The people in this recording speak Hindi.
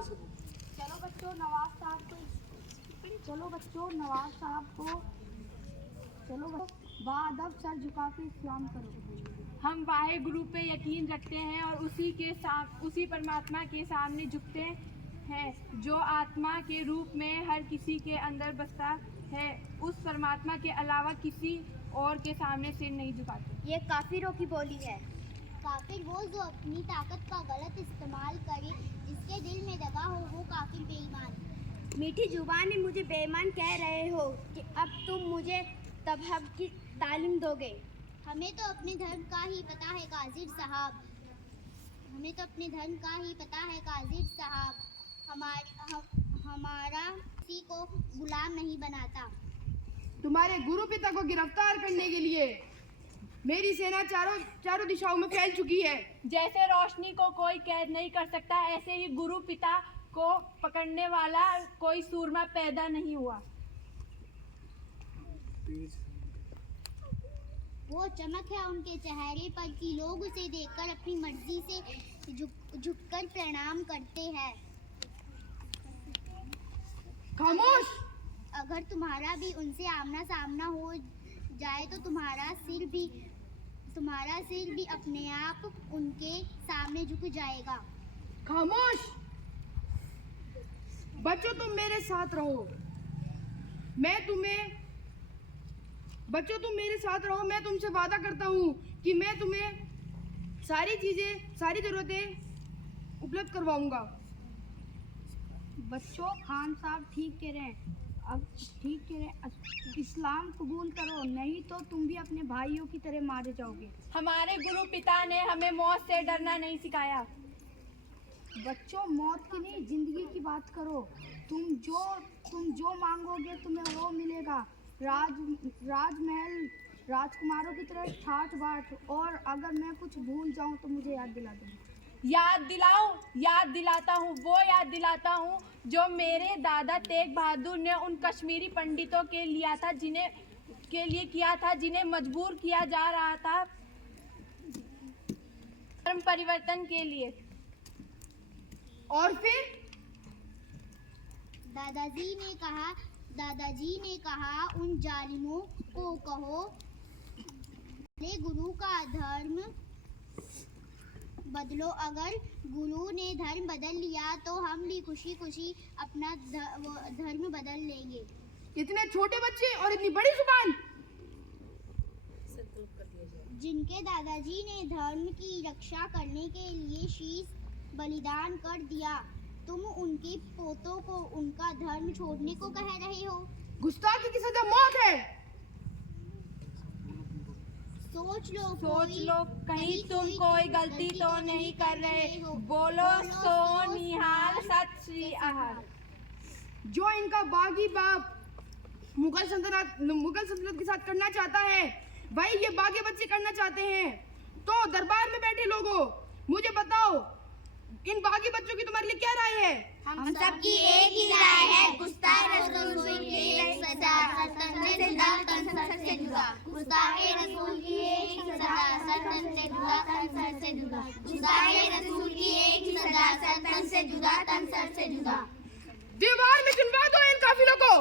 चलो बच्चों, नवाज साहब को बाअदब सर झुका के सलाम करो। हम वाहे गुरु पे यकीन रखते हैं और उसी परमात्मा के सामने झुकते हैं जो आत्मा के रूप में हर किसी के अंदर बसता है। उस परमात्मा के अलावा किसी और के सामने सिर नहीं झुकाते। ये काफिरों की बोली है। काफिर वो जो अपनी ताकत का गलत इस्तेमाल करे, जिसके दिल में दगा हो, वो काफिर बेईमान। मीठी जुबान में मुझे बेईमान कह रहे हो कि अब तुम मुझे तबहब की तालीम दोगे। हमें तो अपने धर्म का ही पता है काजिर साहब। हमारा किसी को गुलाम नहीं बनाता। तुम्हारे गुरु पिता को गिरफ्तार करने के लिए मेरी सेना चारों दिशाओं में फैल चुकी है। जैसे रोशनी को कोई कैद नहीं कर सकता, ऐसे ही गुरु पिता को पकड़ने वाला कोई सूरमा पैदा नहीं हुआ। वो चमक है उनके चेहरे पर कि लोग उसे देखकर अपनी मर्जी से झुककर प्रणाम करते हैं। खामोश! अगर तुम्हारा भी उनसे आमना सामना हो जाए तो तुम्हारा सिर भी अपने आप उनके सामने झुक जाएगा। खामोश! बच्चों तुम मेरे साथ रहो। मैं तुमसे वादा करता हूँ कि मैं तुम्हें सारी जरूरतें उपलब्ध करवाऊंगा। बच्चों, खान साहब ठीक कह रहे हैं। इस्लाम कबूल करो, नहीं तो तुम भी अपने भाइयों की तरह मारे जाओगे। हमारे गुरु पिता ने हमें मौत से डरना नहीं सिखाया। बच्चों, मौत की नहीं, जिंदगी की बात करो। तुम जो मांगोगे तुम्हें वो मिलेगा। राजमहल राजकुमारों की तरह ठाठ बाट। और अगर मैं कुछ भूल जाऊं तो मुझे याद दिला दो। याद दिलाता हूँ जो मेरे दादा तेग बहादुर ने उन कश्मीरी पंडितों के लिए किया था जिन्हें मजबूर किया जा रहा था धर्म परिवर्तन के लिए। और फिर दादाजी ने कहा उन जालिमों को कहो, ले गुरु का धर्म बदलो। अगर गुरु ने धर्म बदल लिया तो हम भी खुशी खुशी अपना धर्म बदल लेंगे। इतने छोटे बच्चे और इतनी बड़ी जुबान! जिनके दादाजी ने धर्म की रक्षा करने के लिए शीश बलिदान कर दिया, तुम उनके पोतों को उनका धर्म छोड़ने को कह रहे हो। गुस्ताखी की सजा मौत है। सोच लो, कहीं तुम कोई गलती तो नहीं कर रहे हो। बोलो सो निहाल, सत श्री अकाल। जो इनका बागी बाप मुगल सल्तनत के साथ करना चाहता है, वही ये बागी बच्चे करना चाहते हैं। तो दरबार में बैठे लोगों, मुझे बताओ, इन बागी बच्चों की तुम्हारे लिए क्या राय है? हम सबकी एक ही राय है, गुस्ताख रसूल की एक सजा, तन से जुदा, तन सर से जुदा। गुस्ताख रसूल की एक सजा, तन से जुदा, तन सर से जुदा। गुस्ताख रसूल की एक सजा, तन से जुदा, तन सर से जुदा। दीवार में चुनवा दो इन काफिरों को।